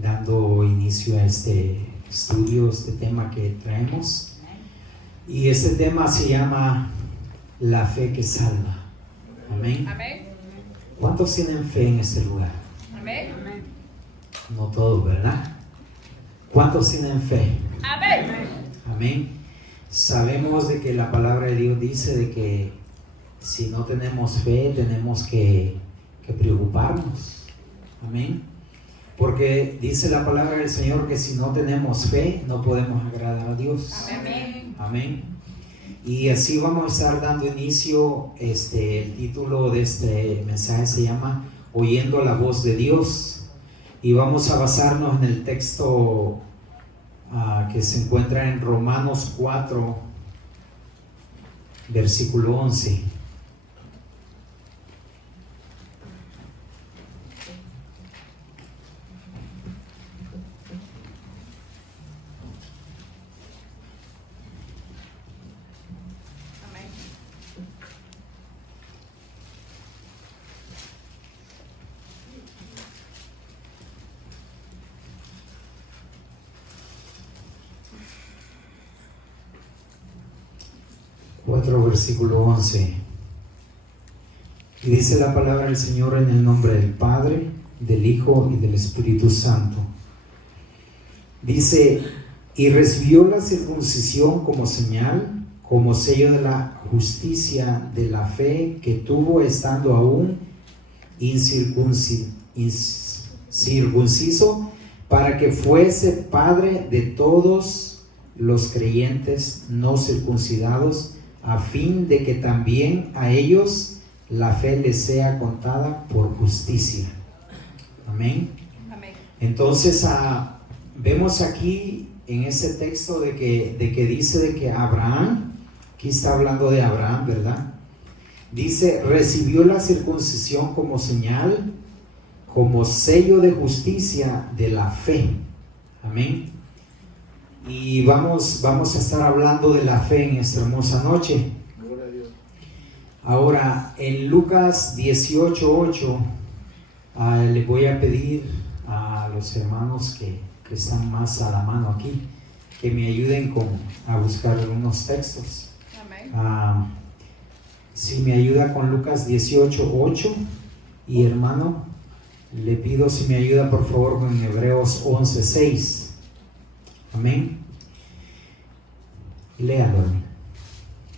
dando inicio a este estudio, este tema que traemos. Y este tema se llama la fe que salva. Amén. Amén. ¿Cuántos tienen fe en este lugar? Amén. No todos, ¿verdad? ¿Cuántos tienen fe? Amén. Amén. Sabemos de que la palabra de Dios dice de que si no tenemos fe tenemos que preocuparnos. Amén. Porque dice la palabra del Señor que si no tenemos fe no podemos agradar a Dios. Amén. Amén. Y así vamos a estar dando inicio. El título de este mensaje se llama Oyendo la voz de Dios. Y vamos a basarnos en el texto que se encuentra en Romanos 4, versículo 11. Versículo 11. Y dice la palabra del Señor en el nombre del Padre, del Hijo y del Espíritu Santo. Dice: y recibió la circuncisión como señal, como sello de la justicia de la fe que tuvo estando aún incircunciso, para que fuese padre de todos los creyentes no circuncidados, a fin de que también a ellos la fe les sea contada por justicia. Amén. Amén. Entonces vemos aquí en ese texto de que dice de que Abraham, aquí está hablando de Abraham, ¿verdad? Dice: recibió la circuncisión como señal, como sello de justicia de la fe. Amén. Y vamos a estar hablando de la fe en esta hermosa noche. Gloria a Dios. Ahora, en Lucas 18:8, le voy a pedir a los hermanos que están más a la mano aquí, que me ayuden a buscar algunos textos. Amén. Si me ayuda con Lucas 18:8, y hermano, le pido si me ayuda por favor con Hebreos 11:6. Amén. Léalo.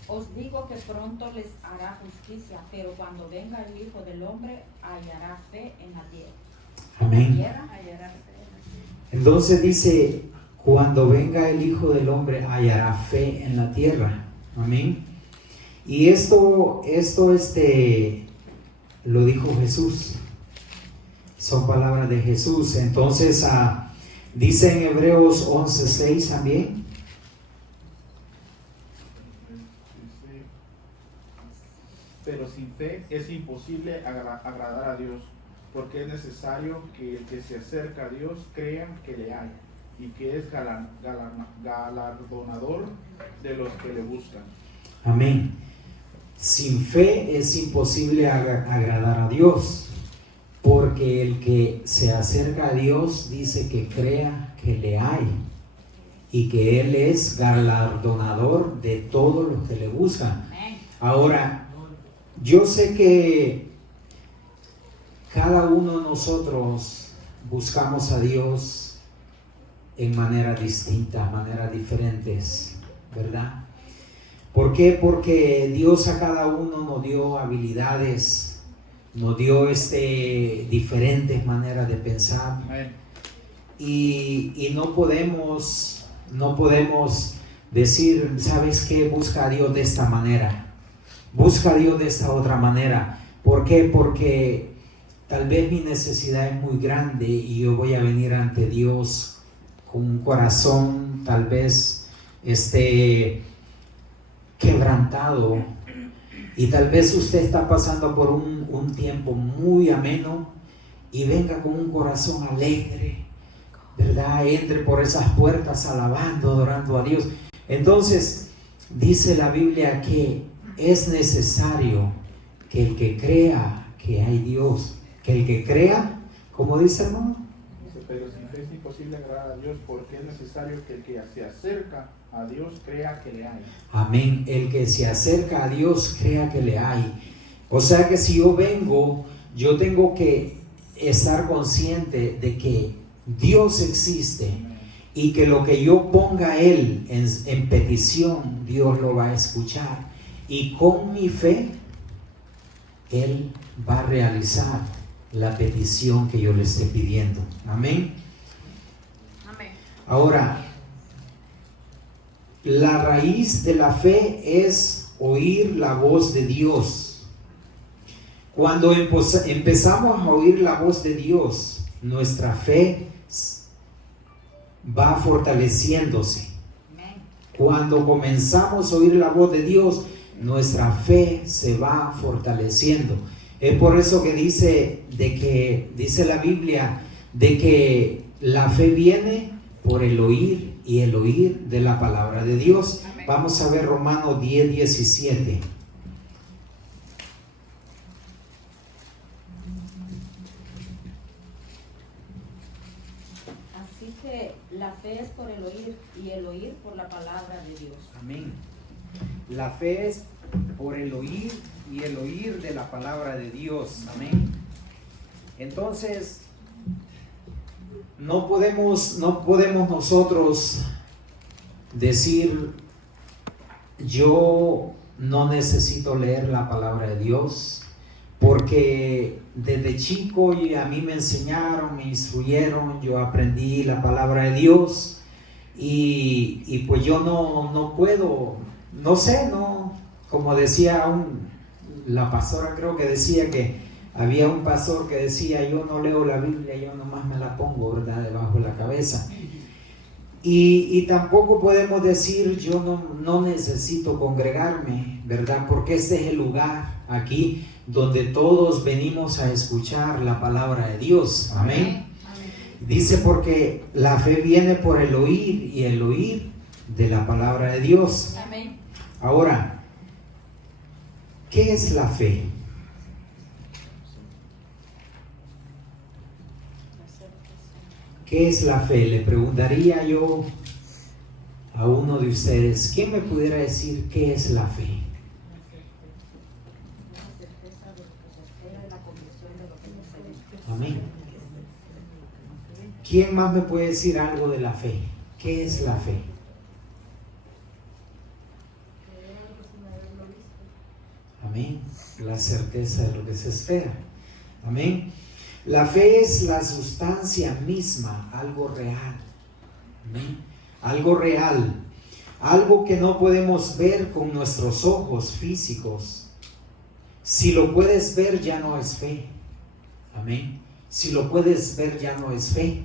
Os digo que pronto les hará justicia, pero cuando venga el Hijo del Hombre, hallará fe en la tierra. Amén. Hallará fe en la tierra. Entonces dice: cuando venga el Hijo del Hombre hallará fe en la tierra. Amén. Y esto lo dijo Jesús. Son palabras de Jesús. Entonces dice en Hebreos 11:6 también. Pero sin fe es imposible agradar a Dios, porque es necesario que el que se acerca a Dios crea que le hay y que es galardonador de los que le buscan. Amén. Sin fe es imposible agradar a Dios, porque el que se acerca a Dios dice que crea que le hay y que Él es galardonador de todos los que le buscan. Ahora, yo sé que cada uno de nosotros buscamos a Dios en maneras distintas, maneras diferentes, ¿verdad? ¿Por qué? Porque Dios a cada uno nos dio habilidades, nos dio diferentes maneras de pensar. Amén. Y no podemos decir, ¿sabes qué? Busca a Dios de esta manera, busca a Dios de esta otra manera. ¿Por qué? Porque tal vez mi necesidad es muy grande y yo voy a venir ante Dios con un corazón tal vez quebrantado, y tal vez usted está pasando por un tiempo muy ameno y venga con un corazón alegre, ¿verdad? Entre por esas puertas alabando, adorando a Dios. Entonces dice la Biblia que es necesario que el que crea que hay Dios, que el que crea, ¿cómo dice, hermano? Pero sin fe es imposible agradar a Dios porque es necesario que el que se acerca a Dios crea que le hay. Amén. El que se acerca a Dios crea que le hay. O sea que si yo vengo, yo tengo que estar consciente de que Dios existe y que lo que yo ponga a Él en petición, Dios lo va a escuchar. Y con mi fe, Él va a realizar la petición que yo le esté pidiendo. Amén. Amén. Ahora, la raíz de la fe es oír la voz de Dios. Cuando empezamos a oír la voz de Dios, nuestra fe va fortaleciéndose. Cuando comenzamos a oír la voz de Dios, nuestra fe se va fortaleciendo. Es por eso que dice la Biblia de que la fe viene por el oír y el oír de la palabra de Dios. Amén. Vamos a ver Romanos 10:17. Así que la fe es por el oír y el oír por la palabra de Dios. Amén. La fe es por el oír y el oír de la palabra de Dios. Amén. Entonces, no podemos nosotros decir, yo no necesito leer la palabra de Dios, porque desde chico y a mí me enseñaron, me instruyeron, yo aprendí la palabra de Dios y pues yo no puedo, no sé, no, como decía la pastora, creo que decía que había un pastor que decía, yo no leo la Biblia, yo nomás me la pongo, ¿verdad?, debajo de la cabeza. Y tampoco podemos decir, yo no necesito congregarme, ¿verdad? Porque este es el lugar aquí donde todos venimos a escuchar la palabra de Dios. Amén. Dice, porque la fe viene por el oír y el oír de la palabra de Dios. Amén. Ahora, ¿qué es la fe? ¿Qué es la fe? Le preguntaría yo a uno de ustedes, ¿quién me pudiera decir qué es la fe? Amén. ¿Quién más me puede decir algo de la fe? ¿Qué es la fe? Amén. La certeza de lo que se espera. Amén. La fe es la sustancia misma, algo real. Amén. Algo real. Algo que no podemos ver con nuestros ojos físicos. Si lo puedes ver, ya no es fe. Amén. Si lo puedes ver, ya no es fe.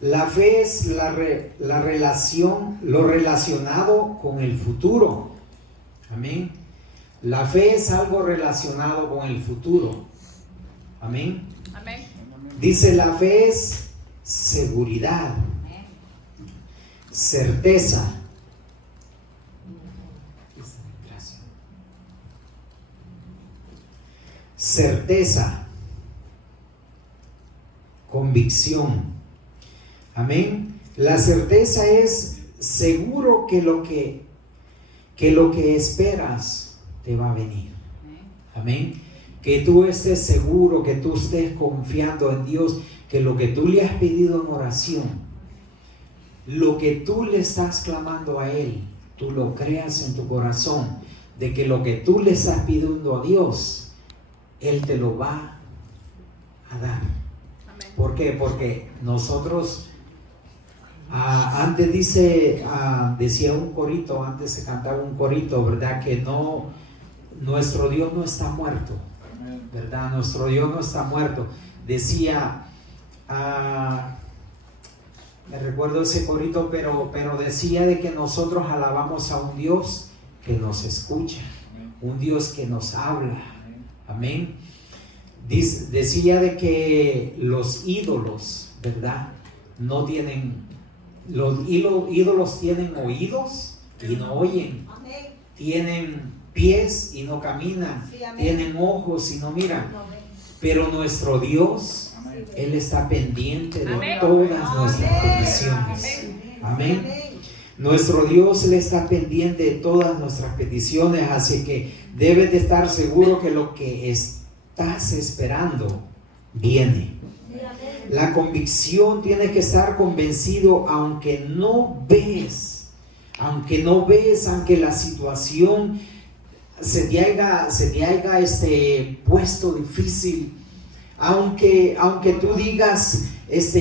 La fe es la relación, lo relacionado con el futuro. Amén. La fe es algo relacionado con el futuro. Amén. Amén. Dice, la fe es seguridad, certeza. Gracias. Certeza, convicción. Amén. La certeza es seguro que lo que esperas te va a venir. Amén. Que tú estés seguro, que tú estés confiando en Dios, que lo que tú le has pedido en oración, lo que tú le estás clamando a Él, tú lo creas en tu corazón, de que lo que tú le estás pidiendo a Dios, Él te lo va a dar. Amén. ¿Por qué? Porque nosotros, antes decía un corito, antes se cantaba un corito, ¿verdad? Que no, nuestro Dios no está muerto, ¿verdad? Nuestro Dios no está muerto. Decía, me recuerdo ese corito, pero decía de que nosotros alabamos a un Dios que nos escucha, un Dios que nos habla. Amén. Decía de que los ídolos, ¿verdad? No tienen, los ídolos tienen oídos y no oyen, tienen pies y no caminan, tienen ojos y no miran, pero nuestro Dios Él está pendiente de Amén. todas nuestras Amén. peticiones. Amén. Amén. Nuestro Dios, Él está pendiente de todas nuestras peticiones, así que debes de estar seguro que lo que estás esperando viene. La convicción, tienes que estar convencido aunque no ves, aunque la situación se te haya puesto difícil, aunque tú digas,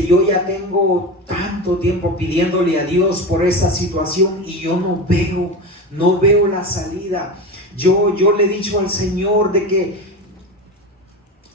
yo ya tengo tanto tiempo pidiéndole a Dios por esa situación y yo no veo la salida. Yo le he dicho al Señor de que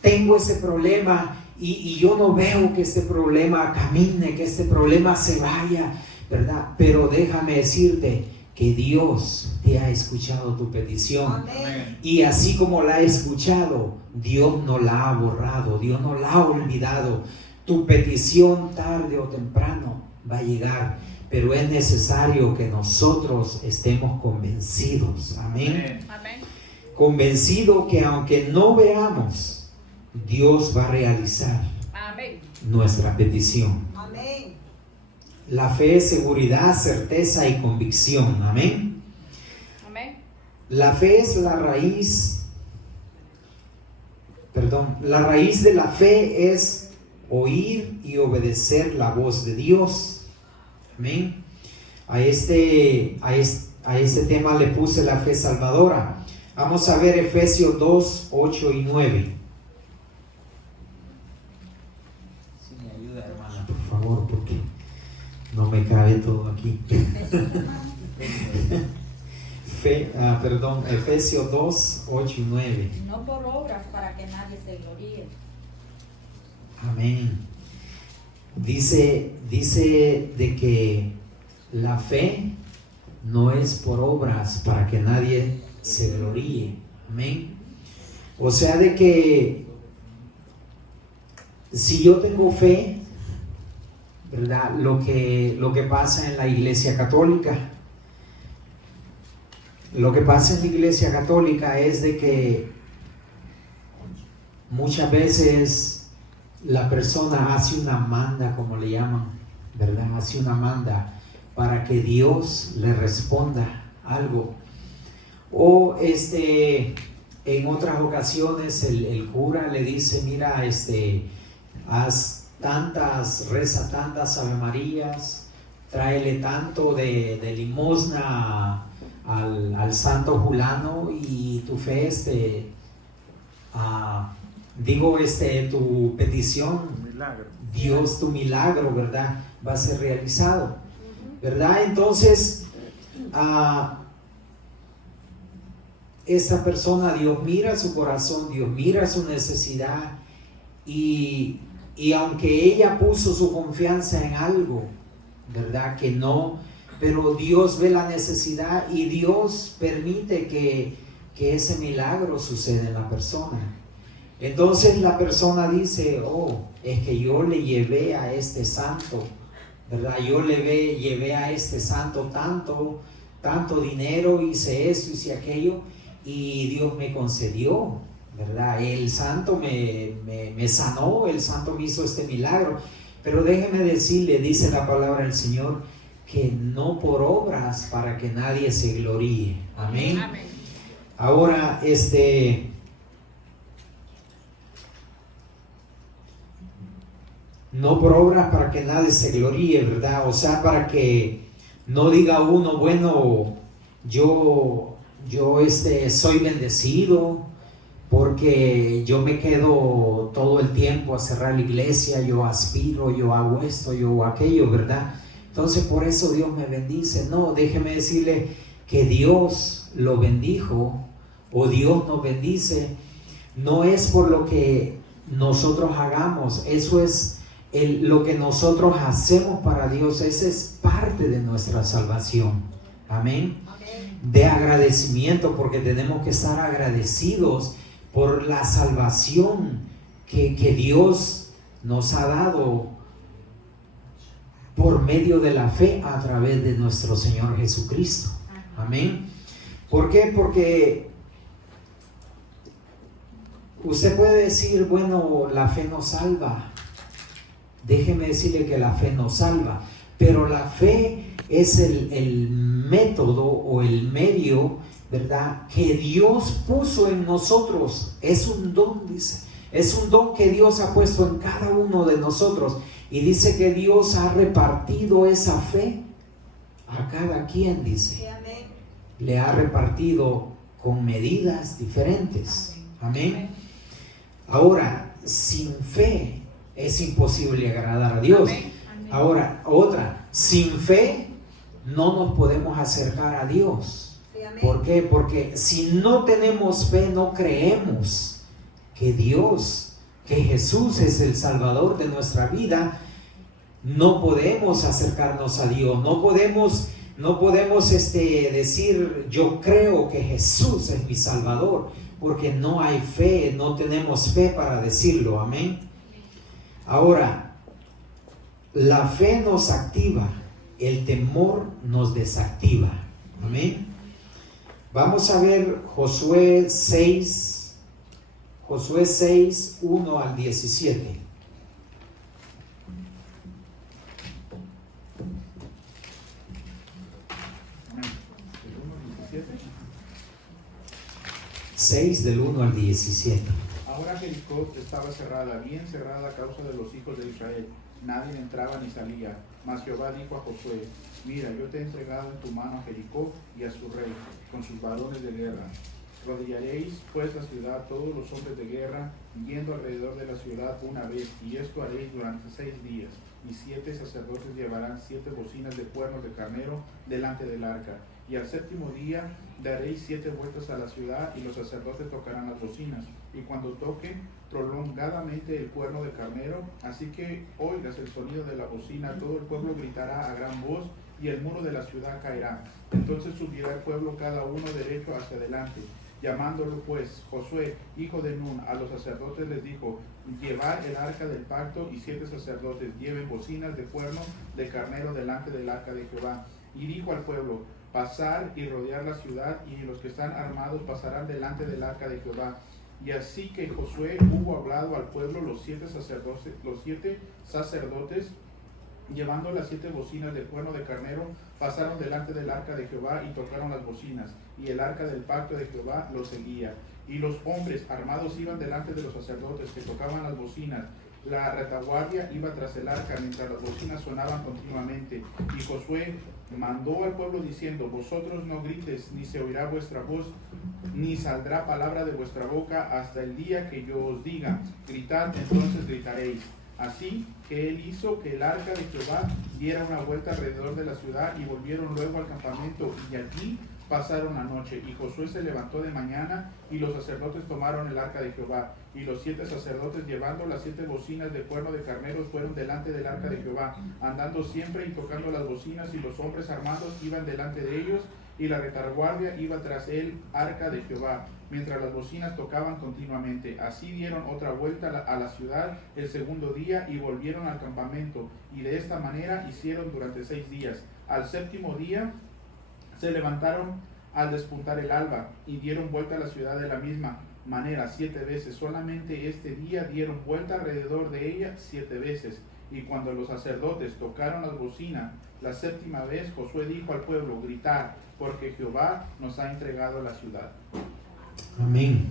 tengo ese problema y yo no veo que este problema camine, que este problema se vaya, ¿verdad? Pero déjame decirte que Dios te ha escuchado tu petición. Amén. Y así como la ha escuchado, Dios no la ha borrado, Dios no la ha olvidado. Tu petición tarde o temprano va a llegar, pero es necesario que nosotros estemos convencidos. Amén. Amén. Convencido que aunque no veamos, Dios va a realizar Amén. nuestra petición. Amén. La fe es seguridad, certeza y convicción. Amén. Amén. La fe es la raíz de la fe es oír y obedecer la voz de Dios. Amén. A este tema le puse la fe salvadora. Vamos a ver Efesios 2, 8 y 9. Si me ayuda, hermana, por favor, porque no me cabe todo aquí. Efesios 2, 8 y 9. No por obras para que nadie se gloríe. Amén. Dice de que la fe no es por obras para que nadie se gloríe. Amén. O sea de que si yo tengo fe, ¿verdad? Lo que pasa en la Iglesia Católica, es de que muchas veces la persona hace una manda, como le llaman, ¿verdad? Hace una manda para que Dios le responda algo. O en otras ocasiones el cura le dice, mira, reza tantas Ave Marías, tráele tanto de limosna al santo fulano y tu fe, tu petición, Milagro. Dios, tu milagro, ¿verdad? Va a ser realizado, ¿verdad? Entonces, esa persona, Dios mira su corazón, Dios mira su necesidad y aunque ella puso su confianza en algo, ¿verdad? Que no, pero Dios ve la necesidad y Dios permite que ese milagro suceda en la persona. Entonces la persona dice, es que yo le llevé a este santo, ¿verdad? Yo llevé a este santo tanto dinero, hice esto, hice aquello, y Dios me concedió, ¿verdad? El santo me sanó, el santo me hizo este milagro. Pero déjeme decirle, dice la palabra del Señor, que no por obras para que nadie se gloríe. Amén. Amén. Ahora, no por obras para que nadie se gloríe, ¿verdad? O sea, para que no diga uno, bueno, yo soy bendecido porque yo me quedo todo el tiempo a cerrar la iglesia, yo aspiro, yo hago esto, yo hago aquello, ¿verdad? Entonces por eso Dios me bendice. No, déjeme decirle que Dios lo bendijo o Dios nos bendice, no es por lo que nosotros hagamos, eso es lo que nosotros hacemos para Dios, esa es parte de nuestra salvación. Amén. De agradecimiento, porque tenemos que estar agradecidos por la salvación que Dios nos ha dado por medio de la fe a través de nuestro Señor Jesucristo. Amén. ¿Por qué? Porque usted puede decir, bueno, la fe no salva. Déjeme decirle que la fe no salva, pero la fe es el método o el medio, ¿verdad?, que Dios puso en nosotros. Es un don, dice. Es un don que Dios ha puesto en cada uno de nosotros. Y dice que Dios ha repartido esa fe a cada quien, dice. Le ha repartido con medidas diferentes. Amén. Ahora, sin fe es imposible agradar a Dios. Amén. Ahora, otra, sin fe no nos podemos acercar a Dios. ¿Por qué? Porque si no tenemos fe, no creemos que Dios, que Jesús es el Salvador de nuestra vida, no podemos acercarnos a Dios. No podemos decir yo creo que Jesús es mi Salvador, porque no hay fe, no tenemos fe para decirlo. Amén. Ahora, la fe nos activa, el temor nos desactiva. Amén. Vamos a ver Josué 6, 1 al 17. ¿El 1 al 17? 6 del 1 al 17. Ahora Jericó estaba cerrada, bien cerrada a causa de los hijos de Israel. Nadie entraba ni salía. Mas Jehová dijo a Josué: mira, yo te he entregado en tu mano a Jericó y a su rey, con sus varones de guerra. Rodillaréis pues la ciudad, todos los hombres de guerra, yendo alrededor de la ciudad una vez, y esto haréis durante 6 días. Y 7 sacerdotes llevarán 7 bocinas de cuernos de carnero delante del arca. Y al 7º día daréis 7 vueltas a la ciudad, y los sacerdotes tocarán las bocinas. Y cuando toque prolongadamente el cuerno de carnero, así que oigas el sonido de la bocina, todo el pueblo gritará a gran voz, y el muro de la ciudad caerá. Entonces subirá el pueblo cada uno derecho hacia adelante. Llamándolo pues Josué, hijo de Nun, a los sacerdotes les dijo: llevad el arca del pacto, y 7 sacerdotes lleven bocinas de cuerno de carnero delante del arca de Jehová. Y dijo al pueblo: pasar y rodear la ciudad, y los que están armados pasarán delante del arca de Jehová. Y así que Josué hubo hablado al pueblo, los 7 sacerdotes, llevando las 7 bocinas del cuerno de carnero, pasaron delante del arca de Jehová y tocaron las bocinas, y el arca del pacto de Jehová los seguía. Y los hombres armados iban delante de los sacerdotes que tocaban las bocinas. La retaguardia iba tras el arca mientras las bocinas sonaban continuamente. Y Josué mandó al pueblo diciendo: vosotros no grites, ni se oirá vuestra voz, ni saldrá palabra de vuestra boca hasta el día que yo os diga: gritad, entonces gritaréis. Así que él hizo que el arca de Jehová diera una vuelta alrededor de la ciudad, y volvieron luego al campamento, y allí pasaron la noche. Y Josué se levantó de mañana, y los sacerdotes tomaron el arca de Jehová. Y los 7 sacerdotes, llevando las 7 bocinas de cuerno de carneros, fueron delante del arca de Jehová, andando siempre y tocando las bocinas, y los hombres armados iban delante de ellos, y la retaguardia iba tras el arca de Jehová, mientras las bocinas tocaban continuamente. Así dieron otra vuelta a la ciudad el 2º día, y volvieron al campamento, y de esta manera hicieron durante 6 días. Al 7º día se levantaron al despuntar el alba, y dieron vuelta a la ciudad de la misma manera 7 veces. Solamente este día dieron vuelta alrededor de ella 7 veces. Y cuando los sacerdotes tocaron las bocinas la 7ª vez, Josué dijo al pueblo: gritad, porque Jehová nos ha entregado la ciudad. Amén.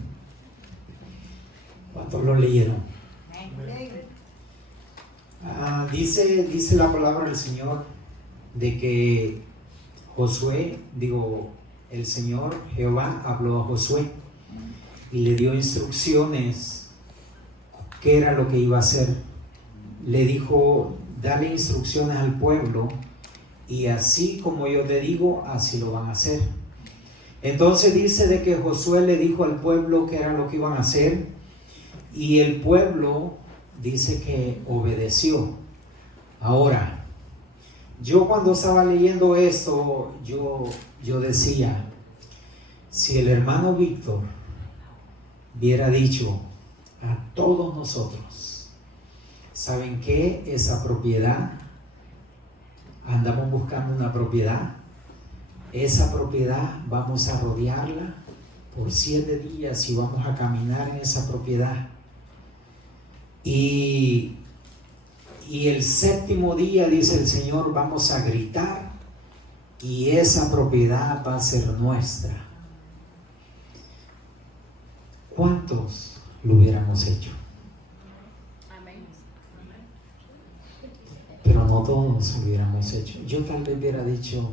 ¿Cuántos lo leyeron? Dice la palabra del Señor de que el Señor Jehová habló a Josué y le dio instrucciones qué era lo que iba a hacer. Le dijo: dale instrucciones al pueblo, y así como yo te digo, así lo van a hacer. Entonces dice de que Josué le dijo al pueblo qué era lo que iban a hacer, y el pueblo dice que obedeció. Ahora, yo cuando estaba leyendo esto, yo decía: si el hermano Víctor hubiera dicho a todos nosotros: ¿saben qué? Esa propiedad, andamos buscando una propiedad, esa propiedad vamos a rodearla por 7 días y vamos a caminar en esa propiedad, y y el séptimo día, dice el Señor, vamos a gritar y esa propiedad va a ser nuestra. ¿Cuántos lo hubiéramos hecho? Amén. Pero no todos lo hubiéramos hecho. Yo tal vez hubiera dicho,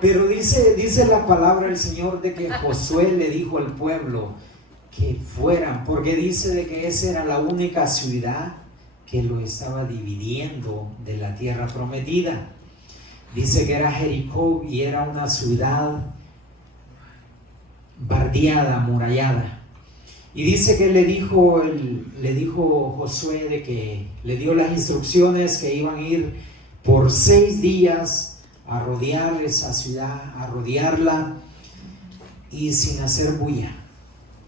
pero dice la palabra del Señor de que Josué le dijo al pueblo que fueran, porque dice de que esa era la única ciudad que lo estaba dividiendo de la tierra prometida. Dice que era Jericó y era una ciudad bardeada, amurallada. Y dice que le dijo Josué de que le dio las instrucciones que iban a ir por 6 días a rodear esa ciudad, a rodearla y sin hacer bulla,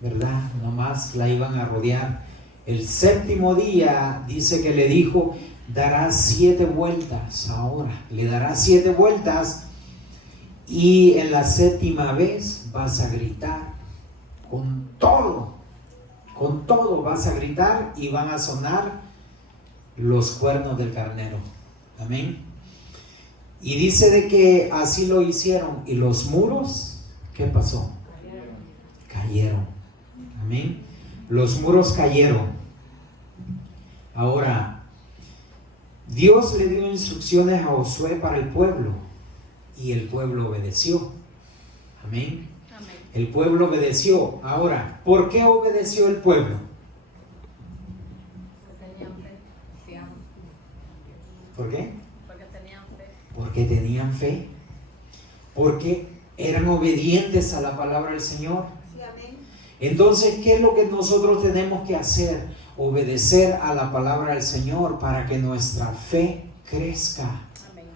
¿verdad? Nomás la iban a rodear. El séptimo día dice que le dijo, darás 7 vueltas ahora, le darás 7 vueltas y en la séptima vez vas a gritar con todo vas a gritar y van a sonar los cuernos del carnero. Amén. Y dice de que así lo hicieron y los muros, ¿qué pasó? Cayeron. Amén. Los muros cayeron. Ahora, Dios le dio instrucciones a Josué para el pueblo y el pueblo obedeció. Amén. Amén. El pueblo obedeció. Ahora, ¿por qué obedeció el pueblo? Tenían fe. Fiaban. ¿Por qué? Porque tenían fe. Porque tenían fe. Porque eran obedientes a la palabra del Señor. Entonces, ¿qué es lo que nosotros tenemos que hacer? Obedecer a la palabra del Señor para que nuestra fe crezca.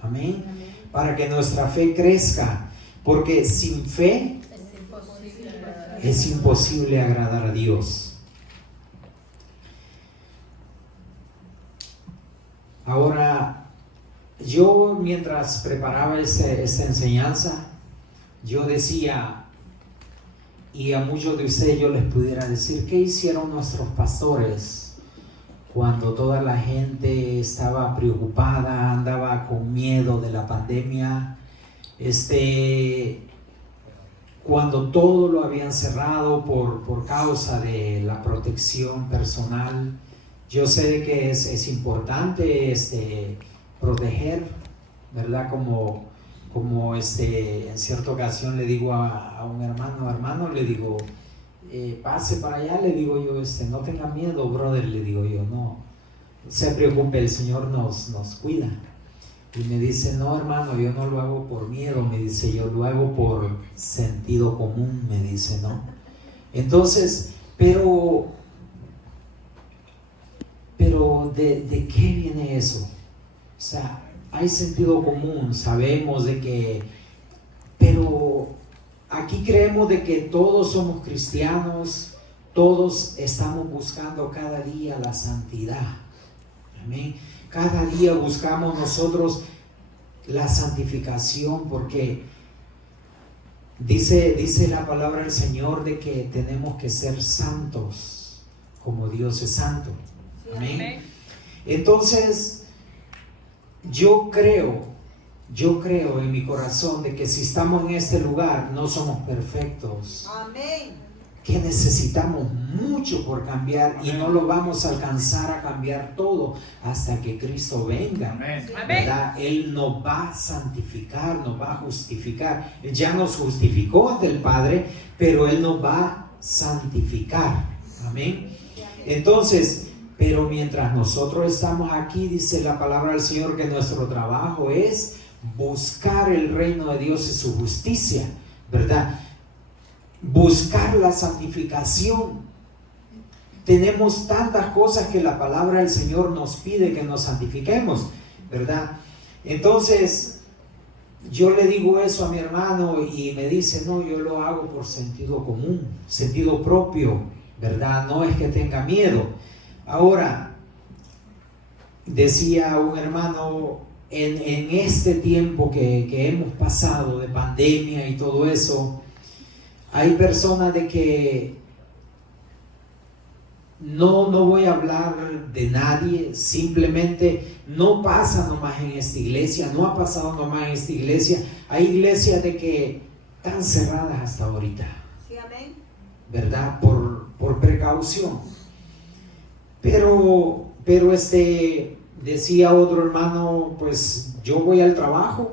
Amén. Amén. Para que nuestra fe crezca. Porque sin fe es imposible agradar a Dios. Ahora, yo mientras preparaba esta enseñanza, yo decía, y a muchos de ustedes yo les pudiera decir, ¿qué hicieron nuestros pastores cuando toda la gente estaba preocupada, andaba con miedo de la pandemia? Cuando todo lo habían cerrado por causa de la protección personal. Yo sé de que es importante proteger, ¿verdad? Como en cierta ocasión le digo a un hermano, le digo, pase para allá, le digo yo, no tenga miedo, brother, le digo yo, no se preocupe, el Señor nos cuida. Y me dice, no, hermano, yo no lo hago por miedo, me dice, yo lo hago por sentido común, me dice, ¿no? Entonces, pero ¿de qué viene eso? O sea, hay sentido común, sabemos de que, pero aquí creemos de que todos somos cristianos, todos estamos buscando cada día la santidad. Amén. Cada día buscamos nosotros la santificación porque dice la palabra del Señor de que tenemos que ser santos como Dios es santo. Amén. Entonces, yo creo en mi corazón de que si estamos en este lugar no somos perfectos. Amén. Que necesitamos mucho por cambiar y no lo vamos a alcanzar a cambiar todo hasta que Cristo venga. Amén. ¿Verdad? Él nos va a santificar, nos va a justificar. Él ya nos justificó ante el Padre, pero Él nos va a santificar. Amén. Entonces, pero mientras nosotros estamos aquí, dice la palabra del Señor que nuestro trabajo es buscar el reino de Dios y su justicia, ¿verdad? Buscar la santificación. Tenemos tantas cosas que la palabra del Señor nos pide que nos santifiquemos, ¿verdad? Entonces, yo le digo eso a mi hermano y me dice, no, yo lo hago por sentido común, sentido propio, ¿verdad? No es que tenga miedo. Ahora, decía un hermano, en este tiempo que hemos pasado de pandemia y todo eso, hay personas de que no voy a hablar de nadie, simplemente no pasa nomás en esta iglesia, no ha pasado nomás en esta iglesia. Hay iglesias de que están cerradas hasta ahorita, Sí, amén. ¿verdad? Por precaución. Pero decía otro hermano, pues yo voy al trabajo,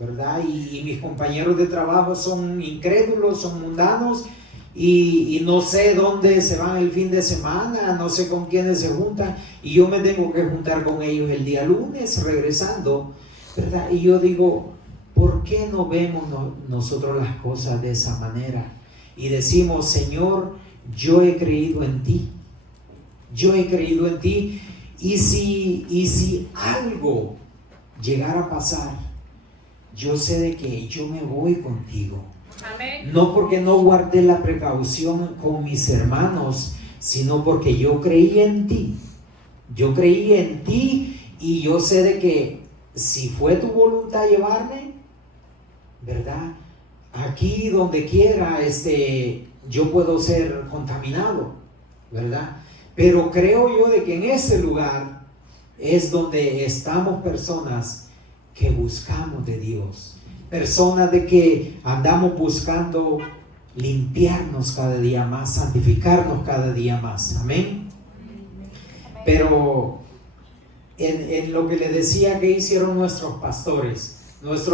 ¿verdad? Y mis compañeros de trabajo son incrédulos, son mundanos, y no sé dónde se van el fin de semana, no sé con quiénes se juntan, y yo me tengo que juntar con ellos el día lunes regresando, ¿verdad? Y yo digo, ¿por qué no vemos nosotros las cosas de esa manera? Y decimos, Señor, yo he creído en ti, yo he creído en ti, y si algo llegara a pasar, yo sé de que yo me voy contigo. Amén. No porque no guardé la precaución con mis hermanos, sino porque yo creí en ti. Yo creí en ti y yo sé de que si fue tu voluntad llevarme, ¿verdad? Aquí donde quiera, yo puedo ser contaminado, ¿verdad? Pero creo yo de que en ese lugar es donde estamos personas que buscamos de Dios. Personas de que andamos buscando limpiarnos cada día más, santificarnos cada día más. Amén. Pero en lo que le decía que hicieron nuestros pastores nos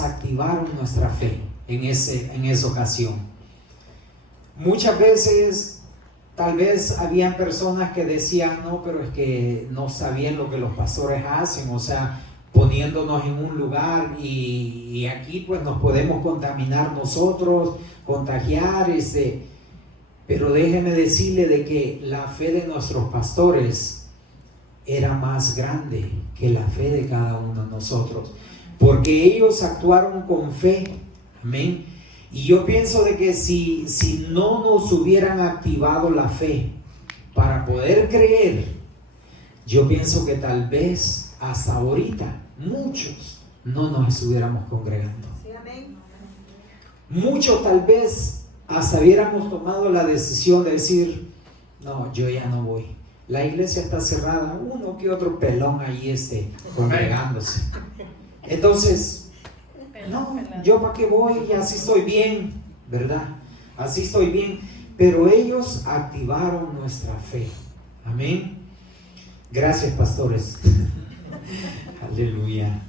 activaron nuestra fe en esa ocasión. Muchas veces tal vez habían personas que decían, no, pero es que no sabían lo que los pastores hacen, o sea, poniéndonos en un lugar y aquí pues nos podemos contaminar nosotros, contagiar, pero déjeme decirle de que la fe de nuestros pastores era más grande que la fe de cada uno de nosotros, porque ellos actuaron con fe, amén. Y yo pienso de que si no nos hubieran activado la fe para poder creer, yo pienso que tal vez hasta ahorita muchos no nos estuviéramos congregando. Sí, amén. Muchos tal vez hasta hubiéramos tomado la decisión de decir, no, yo ya no voy. La iglesia está cerrada, uno que otro pelón ahí congregándose. Entonces, no, yo para qué voy, y así estoy bien, ¿verdad? Así estoy bien. Pero ellos activaron nuestra fe. Amén. Gracias, pastores. Aleluya.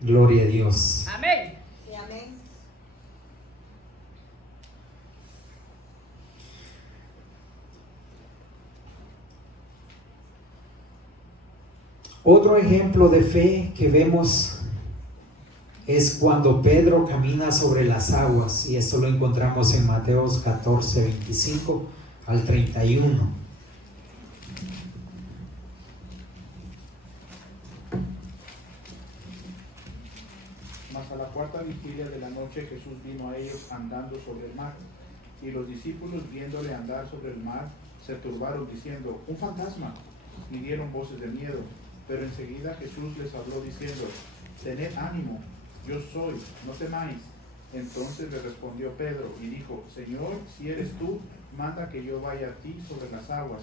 Gloria a Dios. Amén. Sí, amén. Otro ejemplo de fe que vemos es cuando Pedro camina sobre las aguas, y esto lo encontramos en Mateos 14, 25 al 31. Mas a la cuarta vigilia de la noche Jesús vino a ellos andando sobre el mar, y los discípulos viéndole andar sobre el mar se turbaron diciendo, un fantasma, y dieron voces de miedo. Pero enseguida Jesús les habló diciendo, tened ánimo, yo soy, no temáis. Entonces le respondió Pedro y dijo, Señor, si eres tú, manda que yo vaya a ti sobre las aguas.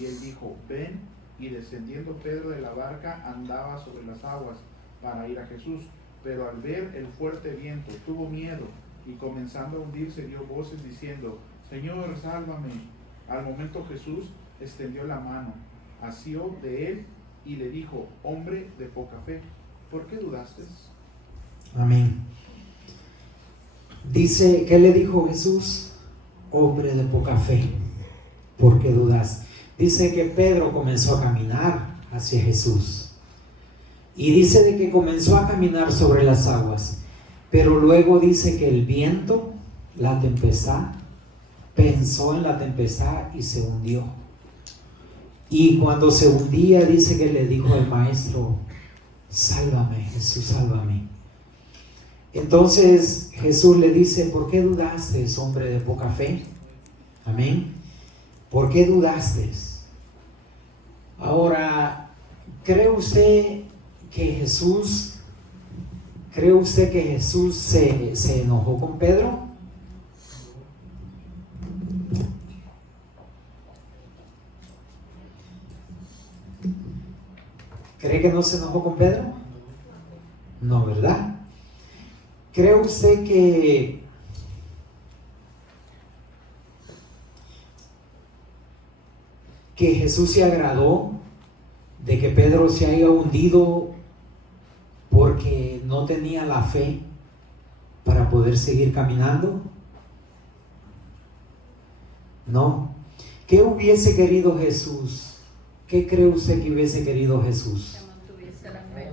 Y él dijo, ven. Y descendiendo Pedro de la barca andaba sobre las aguas para ir a Jesús. Pero al ver el fuerte viento tuvo miedo y comenzando a hundirse dio voces diciendo, Señor, sálvame. Al momento Jesús extendió la mano, asió de él y le dijo, hombre de poca fe, ¿por qué dudaste? Amén. Dice, ¿qué le dijo Jesús? Hombre de poca fe, ¿por qué dudaste? Dice que Pedro comenzó a caminar hacia Jesús. Y dice de que comenzó a caminar sobre las aguas, pero luego dice que el viento, la tempestad, pensó en la tempestad y se hundió. Y cuando se hundía, dice que le dijo al maestro, sálvame, Jesús, sálvame. Entonces Jesús le dice, ¿por qué dudaste, hombre de poca fe? Amén. ¿Por qué dudaste? Ahora, ¿cree usted que Jesús se enojó con Pedro? ¿Cree que no se enojó con Pedro? No, ¿verdad? ¿Cree usted que Jesús se agradó de que Pedro se haya hundido porque no tenía la fe para poder seguir caminando? No. ¿Qué hubiese querido Jesús? ¿Qué cree usted que hubiese querido Jesús? Que mantuviese la fe.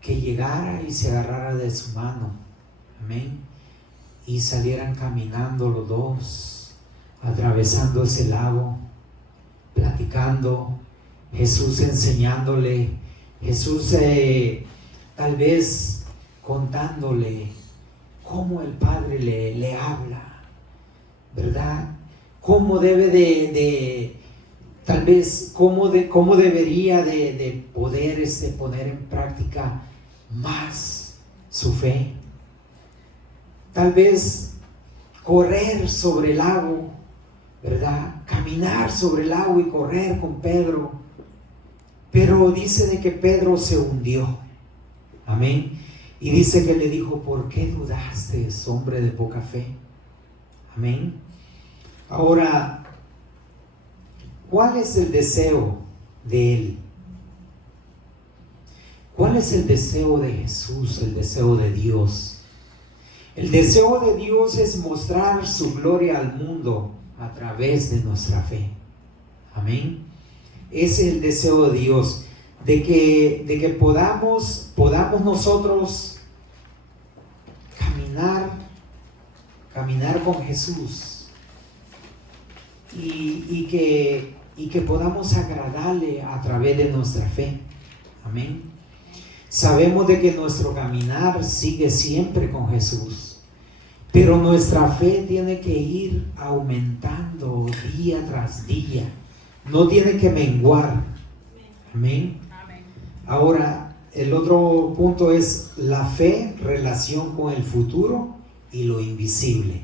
Que llegara y se agarrara de su mano, amén, y salieran caminando los dos, atravesando ese lago, platicando, Jesús enseñándole, Jesús tal vez contándole cómo el Padre le habla, ¿verdad? Cómo debe tal vez cómo debería de poder poner en práctica más su fe. Tal vez correr sobre el lago, ¿verdad? Caminar sobre el lago y correr con Pedro. Pero dice de que Pedro se hundió. Amén. Y dice que le dijo: ¿por qué dudaste, hombre de poca fe? Amén. Ahora, ¿cuál es el deseo de él? ¿Cuál es el deseo de Jesús, el deseo de Dios? El deseo de Dios es mostrar su gloria al mundo a través de nuestra fe. Amén. Ese es el deseo de Dios, de que podamos nosotros caminar con Jesús y que podamos agradarle a través de nuestra fe. Amén. Sabemos de que nuestro caminar sigue siempre con Jesús, pero nuestra fe tiene que ir aumentando día tras día, no tiene que menguar. Amén. Amén. Ahora, el otro punto es la fe, relación con el futuro y lo invisible.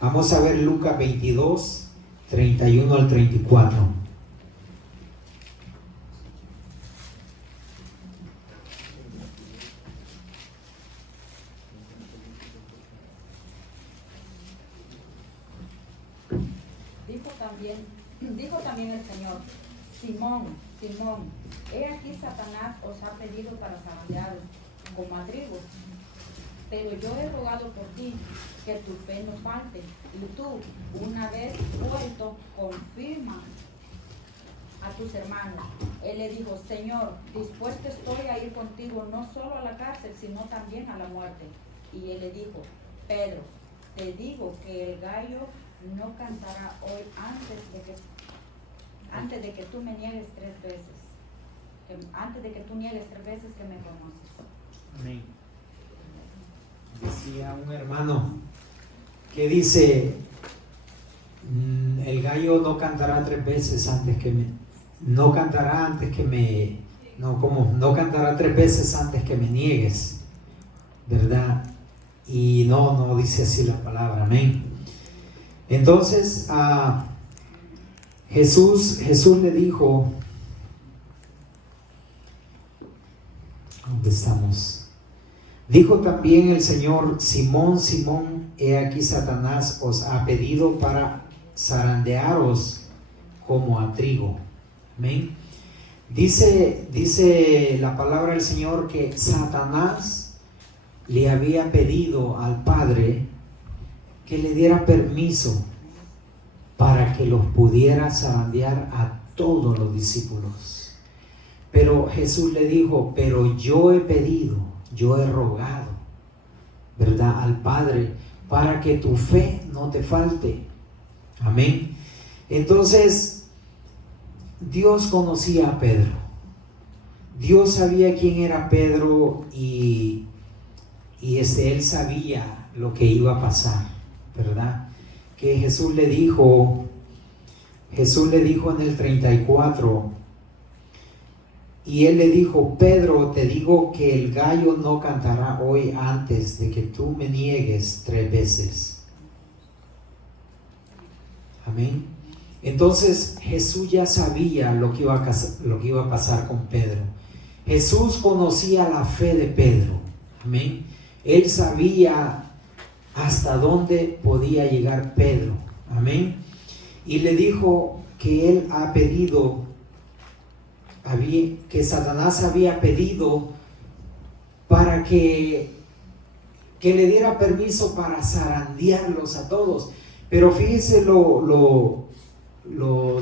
Vamos a ver Lucas 22, 31 al 34. Dijo también el Señor: Simón, Simón, he aquí Satanás os ha pedido para zarandearos como a trigo, pero yo he rogado por ti que tu fe no falte, y tú, una vez vuelto, confirma a tus hermanos. Él le dijo: Señor, dispuesto estoy a ir contigo no solo a la cárcel, sino también a la muerte. Y él le dijo: Pedro, te digo que el gallo no cantará hoy antes de que tú me niegues 3 veces. Antes de que tú niegues 3 veces que me conoces. Amén. Decía un hermano que dice: el gallo no cantará 3 veces antes que me, no cantará 3 veces antes que me niegues, ¿verdad? Y no dice así la palabra. Amén. Entonces Jesús le dijo, ¿dónde estamos? Dijo también el Señor: Simón, Simón, he aquí Satanás os ha pedido para zarandearos como a trigo. Amén. Dice la palabra del Señor que Satanás le había pedido al Padre que le diera permiso para que los pudiera zarandear a todos los discípulos. Pero Jesús le dijo: pero yo he pedido, yo he rogado, ¿verdad?, al Padre para que tu fe no te falte. Amén. Entonces, Dios conocía a Pedro. Dios sabía quién era Pedro y él sabía lo que iba a pasar, ¿verdad? Que Jesús le dijo en el 34, y él le dijo: Pedro, te digo que el gallo no cantará hoy antes de que tú me niegues 3 veces. Amén. Entonces Jesús ya sabía lo que iba a pasar con Pedro. Jesús conocía la fe de Pedro. Amén. Él sabía hasta dónde podía llegar Pedro. Amén. Y le dijo que él ha pedido, que Satanás había pedido para que le diera permiso para zarandearlos a todos. Pero fíjese lo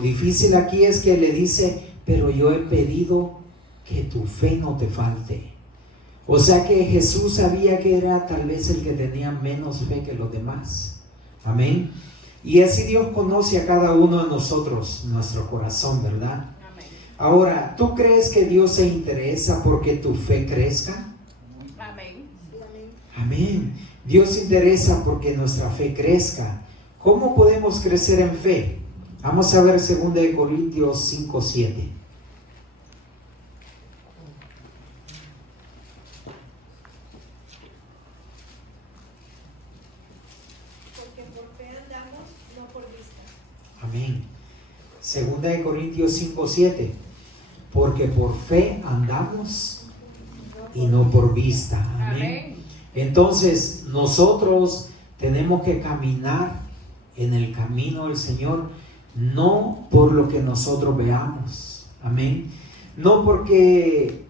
difícil aquí es que le dice, pero yo he pedido que tu fe no te falte. O sea que Jesús sabía que era tal vez el que tenía menos fe que los demás. Amén. Y así Dios conoce a cada uno de nosotros, nuestro corazón, ¿verdad? Amén. Ahora, ¿tú crees que Dios se interesa porque tu fe crezca? Amén. Amén. Dios se interesa porque nuestra fe crezca. ¿Cómo podemos crecer en fe? Vamos a ver 2 Corintios 5:7. Porque por fe andamos, no por vista. Amén. 2 Corintios 5:7. Porque por fe andamos y no por vista. Amén. Amén. Entonces nosotros tenemos que caminar en el camino del Señor, no por lo que nosotros veamos. Amén. No porque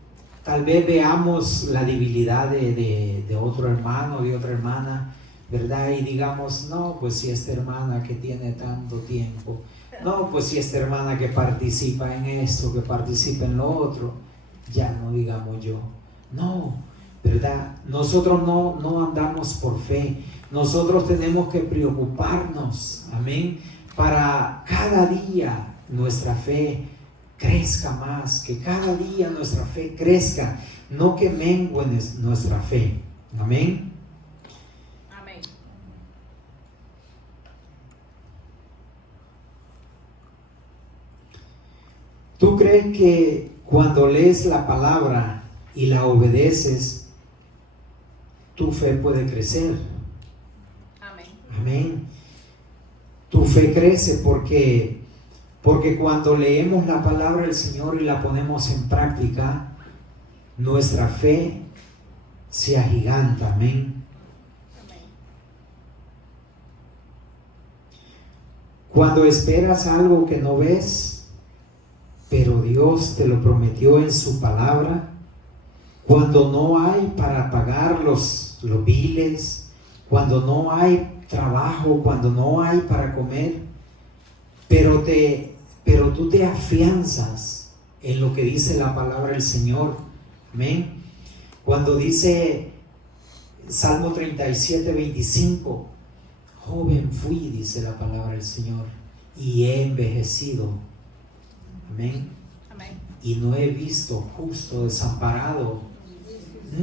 tal vez veamos la debilidad de otro hermano, de otra hermana, ¿verdad? Y digamos, no, pues si esta hermana que tiene tanto tiempo, no, pues si esta hermana que participa en esto, que participa en lo otro, ya no digamos yo. No, ¿verdad? Nosotros no andamos por fe. Nosotros tenemos que preocuparnos, amén, para cada día nuestra fe crezca más, que cada día nuestra fe crezca, no que mengue nuestra fe. Amén. Amén. ¿Tú crees que cuando lees la palabra y la obedeces, tu fe puede crecer? Amén. Amén. Tu fe crece porque cuando leemos la palabra del Señor y la ponemos en práctica, nuestra fe se agiganta. Amén. Amén. Cuando esperas algo que no ves, pero Dios te lo prometió en su palabra, cuando no hay para pagar los biles, cuando no hay trabajo, cuando no hay para comer, pero tú te afianzas en lo que dice la palabra del Señor. Amén. Cuando dice Salmo 37:25, joven fui, dice la palabra del Señor, y he envejecido. Amén. Amén. Y no he visto justo desamparado,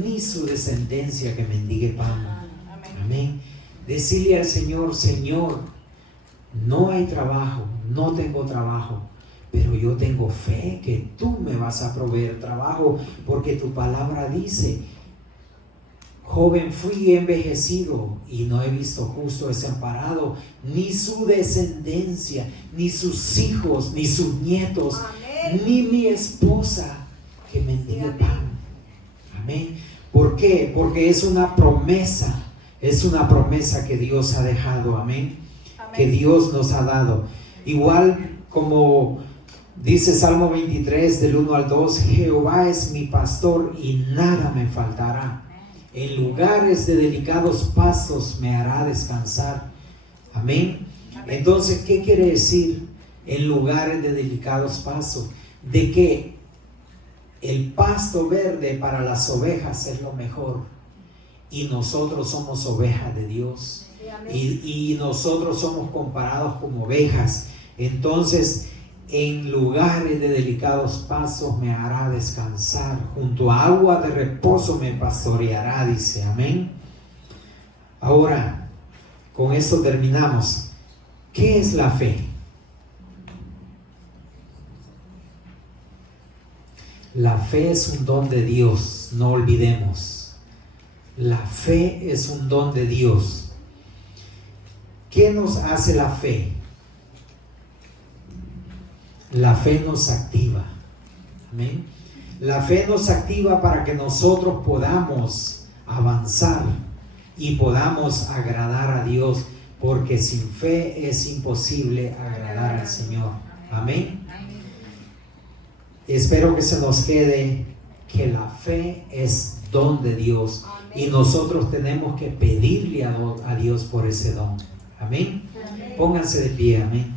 ni su descendencia que mendigue pan. Amén. Amén. Decirle al Señor, Señor, no hay trabajo, no tengo trabajo, pero yo tengo fe que tú me vas a proveer trabajo, porque tu palabra dice, joven fui envejecido y no he visto justo desamparado, ni su descendencia, ni sus hijos, ni sus nietos, Amén. ni mi esposa que mendigue Sí, amén. pan. Amén. ¿Por qué? Porque es una promesa que Dios ha dejado. Amén. Que Amén. Dios nos ha dado. Igual como dice Salmo 23 del 1 al 2, Jehová es mi pastor y nada me faltará. En lugares de delicados pastos me hará descansar. Amén. Amén. Entonces, ¿qué quiere decir en lugares de delicados pastos? De que el pasto verde para las ovejas es lo mejor. Y nosotros somos ovejas de Dios. Sí, amén. Y nosotros somos comparados como ovejas. Entonces, en lugares de delicados pastos me hará descansar, junto a agua de reposo me pastoreará, dice. Amén. Ahora, con esto terminamos. ¿Qué es la fe? La fe es un don de Dios, no olvidemos. La fe es un don de Dios. ¿Qué nos hace la fe? La fe nos activa. Amén. La fe nos activa para que nosotros podamos avanzar y podamos agradar a Dios, porque sin fe es imposible agradar al Señor. Amén. Espero que se nos quede que la fe es don de Dios y nosotros tenemos que pedirle a Dios por ese don. Amén. Pónganse de pie. Amén.